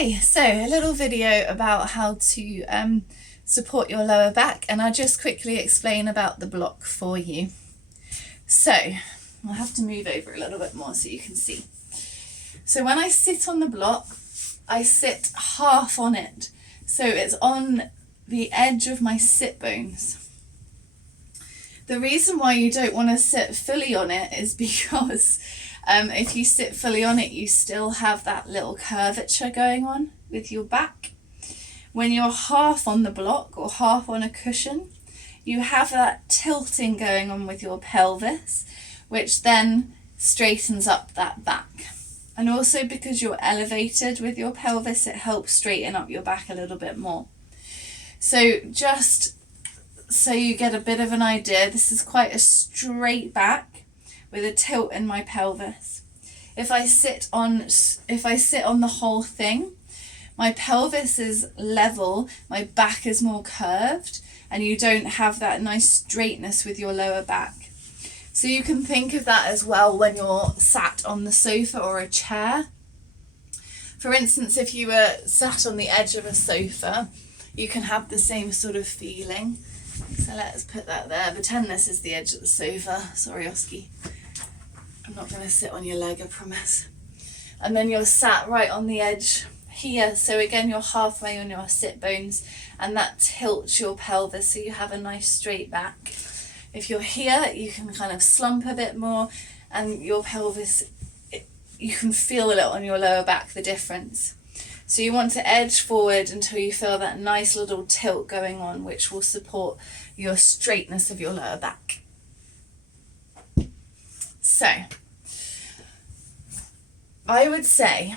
Hi, so a little video about how to support your lower back, and I'll just quickly explain about the block for you. So I'll have to move over a little bit more so you can see. So when I sit on the block, I sit half on it. So it's on the edge of my sit bones. The reason why you don't want to sit fully on it is because if you sit fully on it, you still have that little curvature going on with your back. When you're half on the block or half on a cushion, you have that tilting going on with your pelvis, which then straightens up that back. And also because you're elevated with your pelvis, it helps straighten up your back a little bit more. So just so you get a bit of an idea, this is quite a straight back with a tilt in my pelvis. If I sit on the whole thing, my pelvis is level, my back is more curved, and you don't have that nice straightness with your lower back. So you can think of that as well when you're sat on the sofa or a chair. For instance, if you were sat on the edge of a sofa, you can have the same sort of feeling. So let's put that there. Pretend this is the edge of the sofa. Sorry, Oski. I'm not going to sit on your leg, I promise. And then you're sat right on the edge here. So again, you're halfway on your sit bones, and that tilts your pelvis so you have a nice straight back. If you're here, you can kind of slump a bit more, and your pelvis, you can feel it on your lower back, the difference. So you want to edge forward until you feel that nice little tilt going on, which will support your straightness of your lower back. So I would say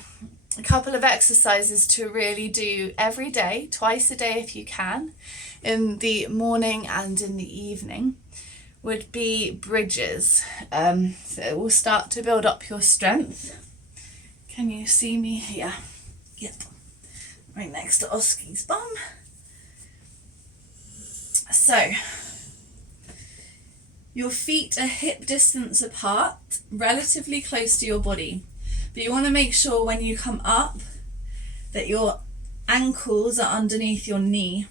a couple of exercises to really do every day, twice a day if you can, in the morning and in the evening, would be bridges. So it will start to build up your strength. Can you see me here? Yep, right next to Oski's bum. So your feet are hip distance apart, relatively close to your body. But you want to make sure when you come up that your ankles are underneath your knee.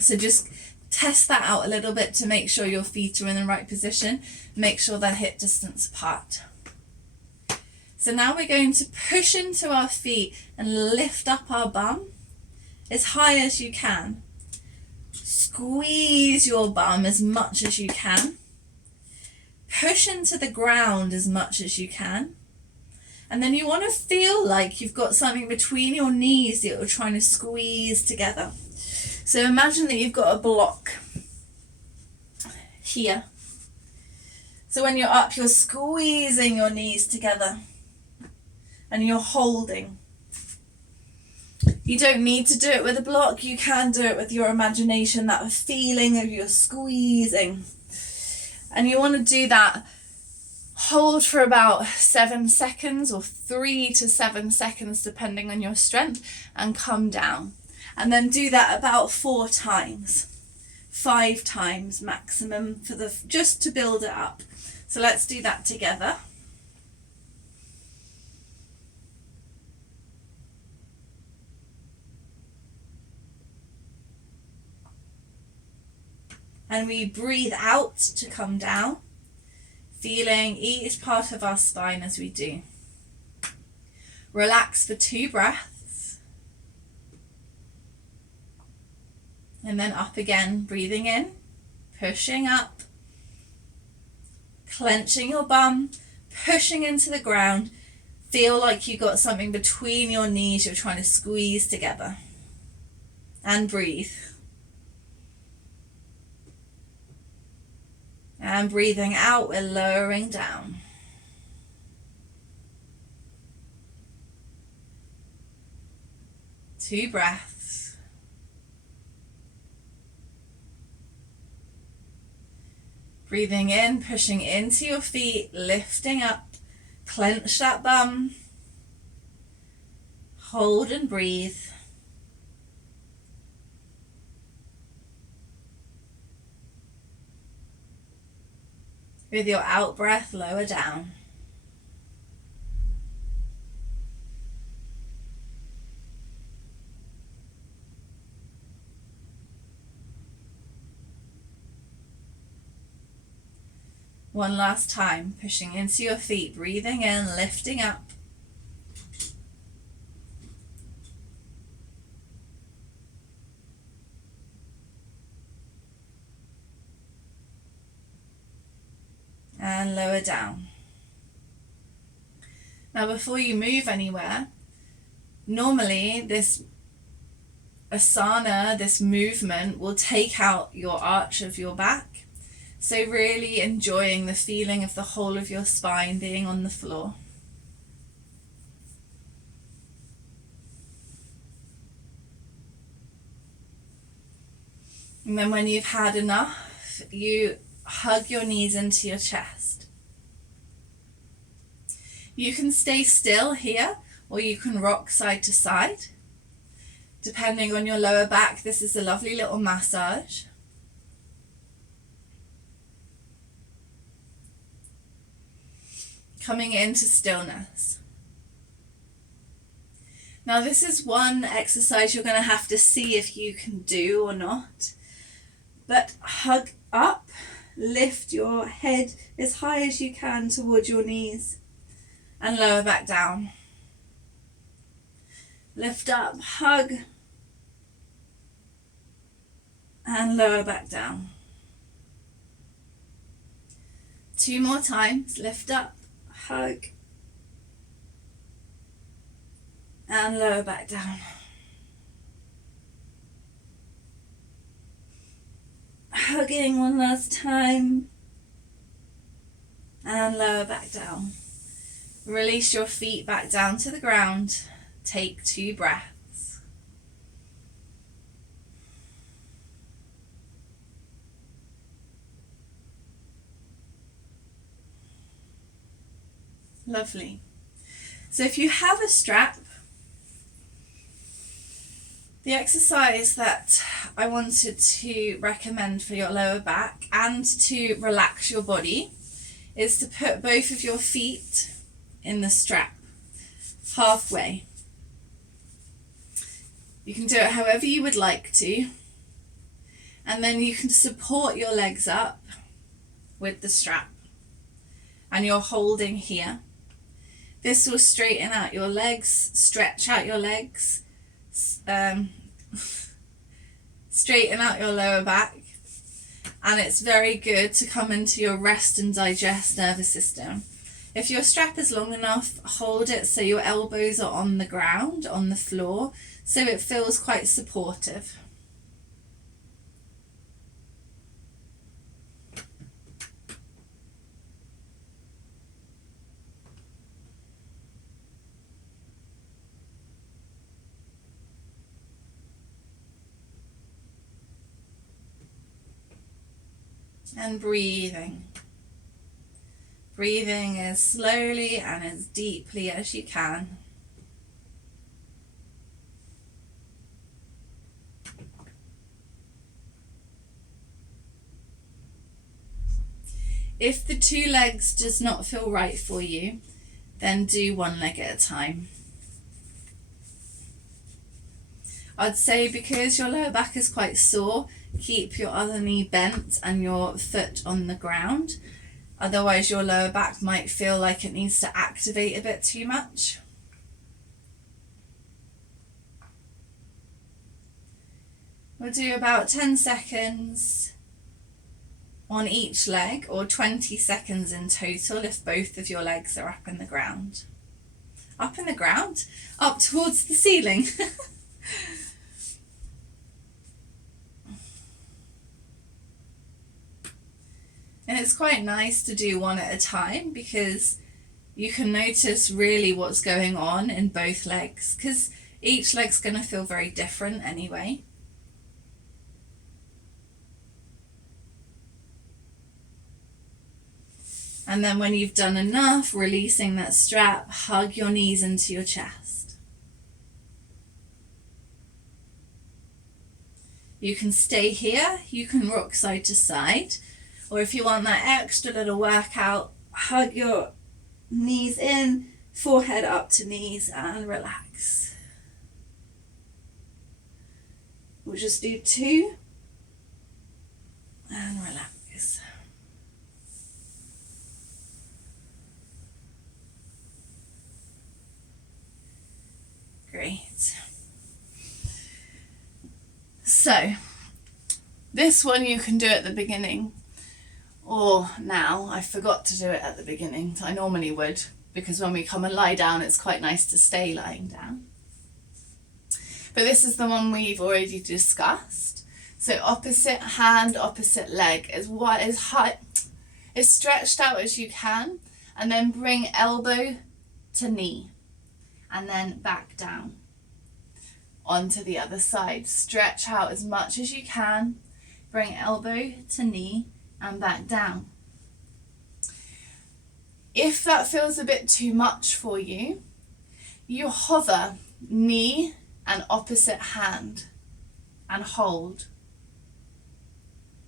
So just test that out a little bit to make sure your feet are in the right position. Make sure they're hip distance apart. So now we're going to push into our feet and lift up our bum as high as you can. Squeeze your bum as much as you can. Push into the ground as much as you can. And then you want to feel like you've got something between your knees that you're trying to squeeze together. So imagine that you've got a block here. So when you're up, you're squeezing your knees together and you're holding. You don't need to do it with a block. You can do it with your imagination, that feeling of you're squeezing. And you want to do that. Hold for about 7 seconds or 3 to 7 seconds depending on your strength, and come down. And then do that about 4 times, 5 times maximum for just to build it up. So let's do that together. And we breathe out to come down, feeling each part of our spine as we do. Relax for 2 breaths. And then up again, breathing in, pushing up, clenching your bum, pushing into the ground. Feel like you've got something between your knees you're trying to squeeze together. And breathe. And breathing out, we're lowering down. Two breaths. Breathing in, pushing into your feet, lifting up, clench that bum. Hold and breathe. With your out breath, lower down. One last time, pushing into your feet, breathing in, lifting up. And lower down. Now before you move anywhere, normally this asana, this movement, will take out your arch of your back. So really enjoying the feeling of the whole of your spine being on the floor. And then when you've had enough, you hug your knees into your chest. You can stay still here, or you can rock side to side. Depending on your lower back, this is a lovely little massage. Coming into stillness. Now this is one exercise you're going to have to see if you can do or not. But hug up, lift your head as high as you can towards your knees and lower back down. Lift up, hug and lower back down. 2 more times, lift up, hug and lower back down. Hugging one last time and lower back down. Release your feet back down to the ground. Take 2 breaths. Lovely. So if you have a strap, the exercise that I wanted to recommend for your lower back and to relax your body is to put both of your feet in the strap, halfway. You can do it however you would like to, and then you can support your legs up with the strap, and you're holding here. This will straighten out your legs, stretch out your legs, straighten out your lower back, and it's very good to come into your rest and digest nervous system. If your strap is long enough, hold it so your elbows are on the ground, on the floor, so it feels quite supportive. And breathing. Breathing as slowly and as deeply as you can. If the 2 legs does not feel right for you, then do 1 leg at a time. I'd say because your lower back is quite sore, keep your other knee bent and your foot on the ground. Otherwise your lower back might feel like it needs to activate a bit too much. We'll do about 10 seconds on each leg, or 20 seconds in total if both of your legs are up in the ground. Up in the ground? Up towards the ceiling. And it's quite nice to do 1 at a time because you can notice really what's going on in both legs, because each leg's going to feel very different anyway. And then when you've done enough, releasing that strap, hug your knees into your chest. You can stay here, you can rock side to side, or if you want that extra little workout, hug your knees in, forehead up to knees, and relax. We'll just do 2 and relax. Great. So this one you can do at the beginning or now. I forgot to do it at the beginning. I normally would, because when we come and lie down it's quite nice to stay lying down. But this is the one we've already discussed. So opposite hand, opposite leg, as high, as stretched out as you can, and then bring elbow to knee and then back down onto the other side. Stretch out as much as you can, bring elbow to knee and back down. If that feels a bit too much for you, you hover knee and opposite hand and hold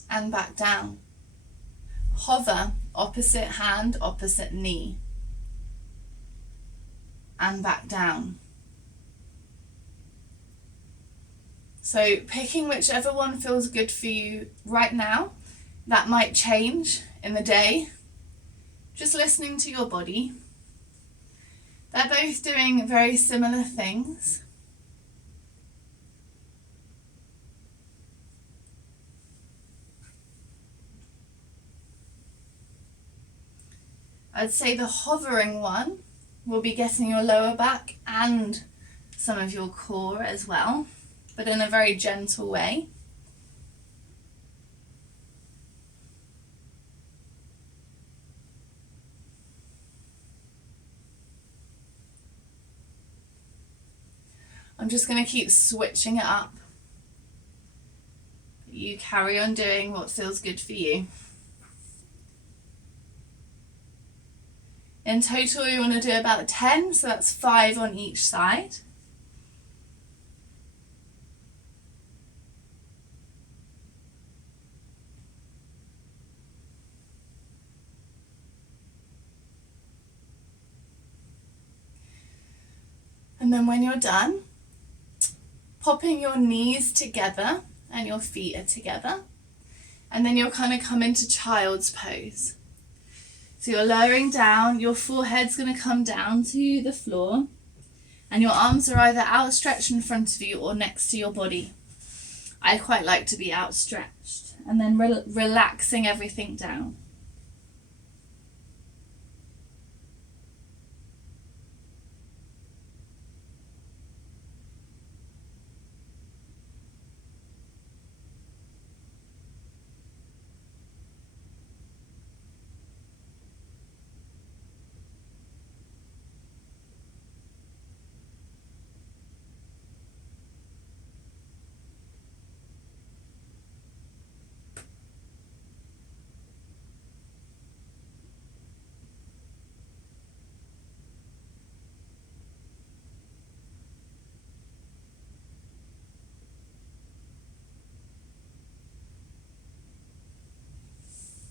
and back down. Hover opposite hand, opposite knee and back down. So picking whichever one feels good for you right now. That might change in the day. Just listening to your body. They're both doing very similar things. I'd say the hovering one will be getting your lower back and some of your core as well, but in a very gentle way. I'm just going to keep switching it up. You carry on doing what feels good for you. In total, you want to do about 10, so that's 5 on each side. And then when you're done, popping your knees together and your feet are together, and then you'll kind of come into child's pose. So you're lowering down, your forehead's going to come down to the floor, and your arms are either outstretched in front of you or next to your body. I quite like to be outstretched, and then relaxing everything down.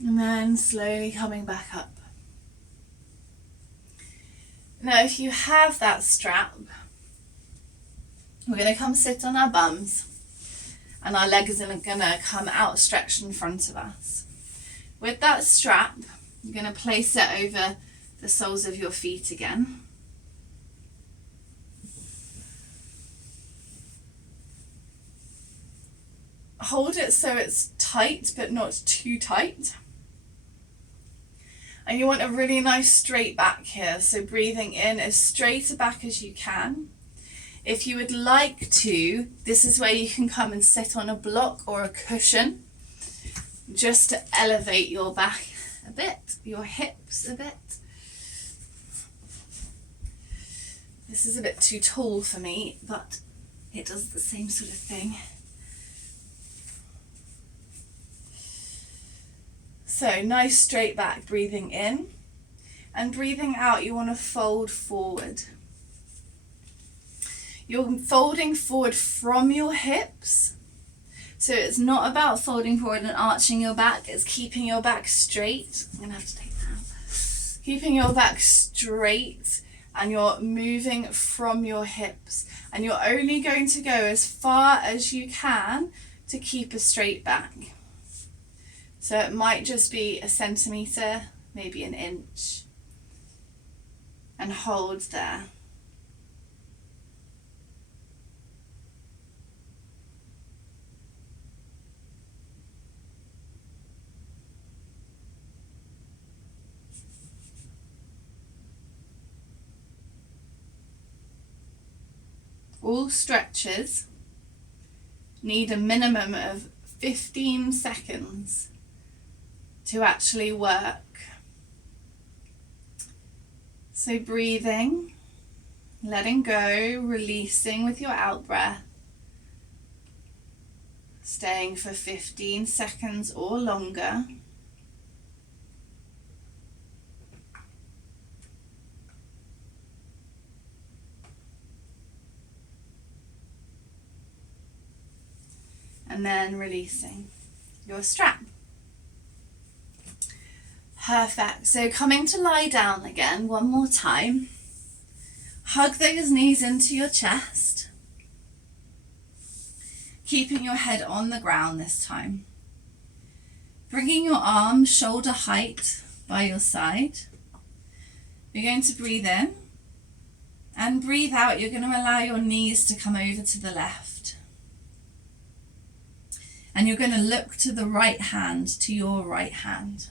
And then slowly coming back up. Now if you have that strap, we're going to come sit on our bums and our legs are going to come outstretched in front of us. With that strap, you're going to place it over the soles of your feet again. Hold it so it's tight but not too tight. And you want a really nice straight back here, so breathing in as straight a back as you can. If you would like to, this is where you can come and sit on a block or a cushion, just to elevate your back a bit, your hips a bit. This is a bit too tall for me, but it does the same sort of thing. So nice straight back, breathing in, and breathing out you want to fold forward. You're folding forward from your hips, so it's not about folding forward and arching your back, it's keeping your back straight. I'm going to have to take that out. Keeping your back straight, and you're moving from your hips, and you're only going to go as far as you can to keep a straight back. So it might just be 1 centimetre, maybe 1 inch, and hold there. All stretches need a minimum of 15 seconds to actually work. So breathing, letting go, releasing with your out breath, staying for 15 seconds or longer. And then releasing your strap. Perfect. So coming to lie down again one more time. Hug those knees into your chest. Keeping your head on the ground this time. Bringing your arms shoulder height by your side. You're going to breathe in. And breathe out. You're going to allow your knees to come over to the left. And you're going to look to the right hand, to your right hand.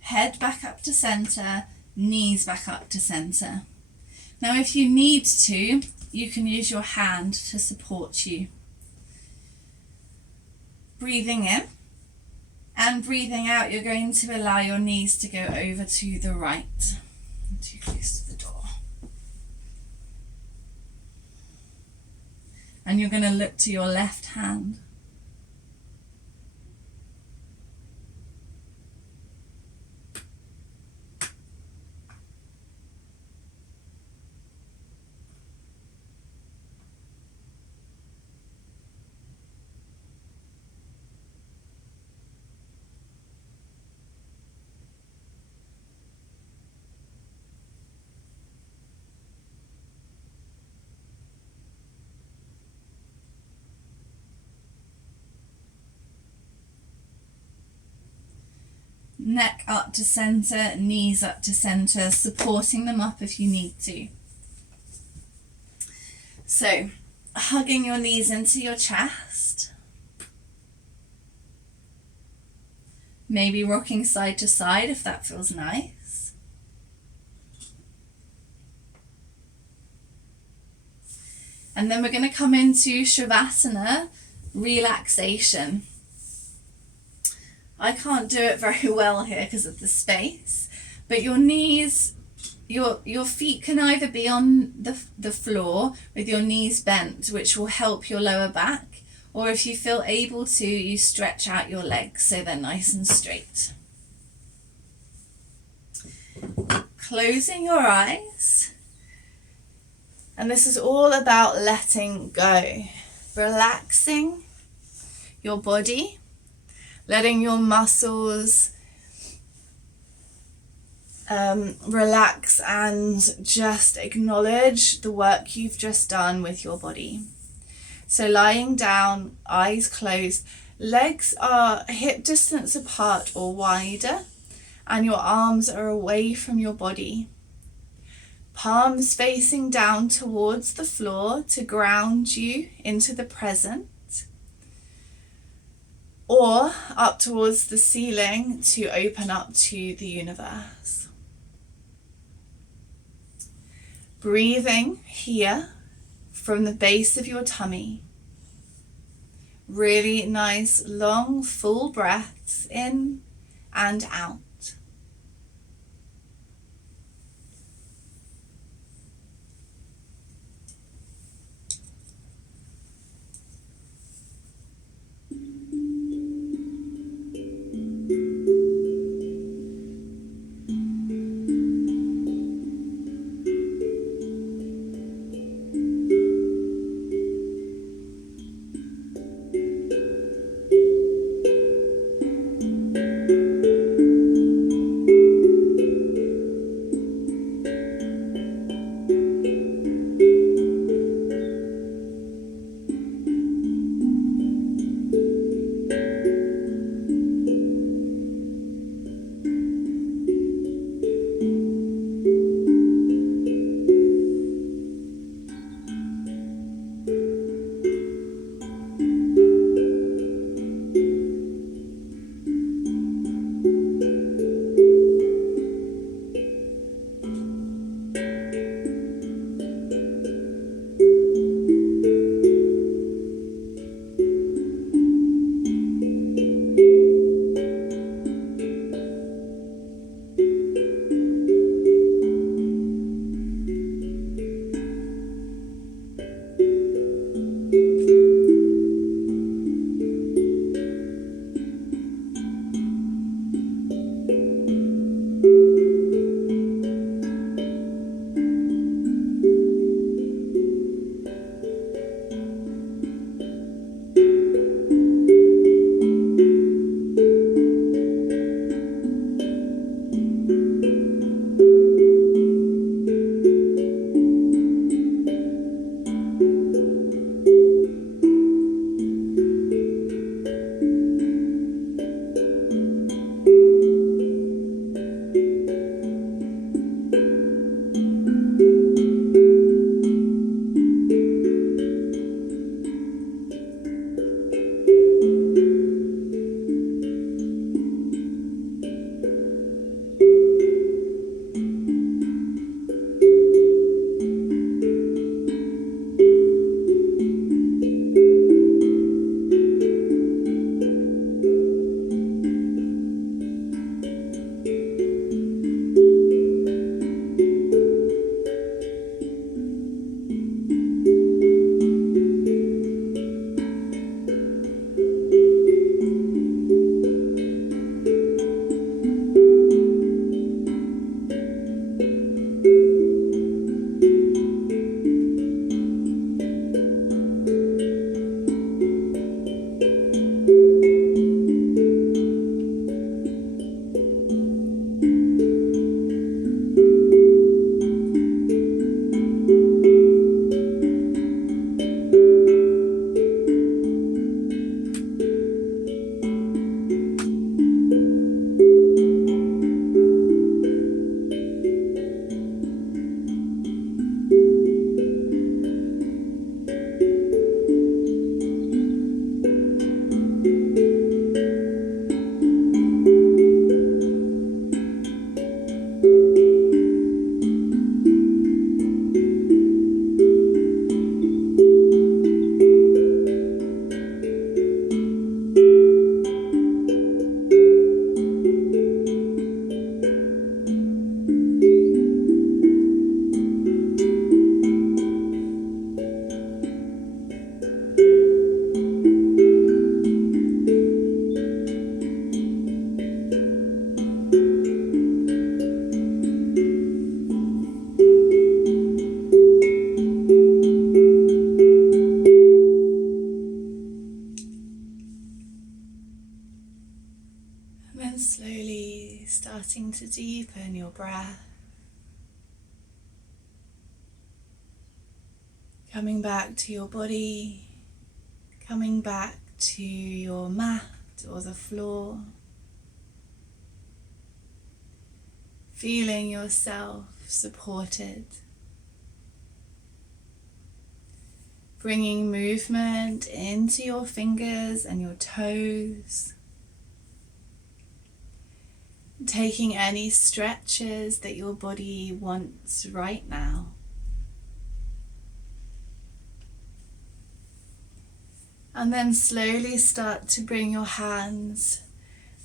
Head back up to center, knees back up to center. Now if you need to, you can use your hand to support you. Breathing in and breathing out, you're going to allow your knees to go over to the right. Too close to the door. And you're going to look to your left hand. Neck up to center, knees up to center, supporting them up if you need to. So, hugging your knees into your chest. Maybe rocking side to side if that feels nice. And then we're going to come into Shavasana, relaxation. I can't do it very well here because of the space, but your knees, your feet can either be on the floor with your knees bent, which will help your lower back, or if you feel able to, you stretch out your legs so they're nice and straight. Closing your eyes, and this is all about letting go, relaxing your body, letting your muscles relax and just acknowledge the work you've just done with your body. So lying down, eyes closed, legs are hip distance apart or wider, and your arms are away from your body. Palms facing down towards the floor to ground you into the present, or up towards the ceiling to open up to the universe. Breathing here from the base of your tummy. Really nice, long, full breaths in and out. deepen your breath. Coming back to your body, coming back to your mat or the floor. Feeling yourself supported. Bringing movement into your fingers and your toes. Taking any stretches that your body wants right now. And then slowly start to bring your hands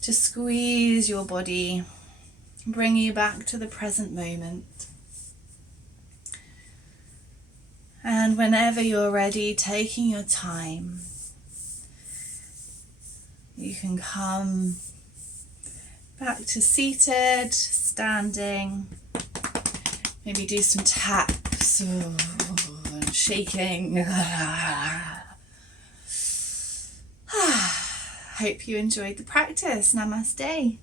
to squeeze your body, bring you back to the present moment. And whenever you're ready, taking your time, you can come back to seated, standing, maybe do some taps and shaking. Hope you enjoyed the practice. Namaste.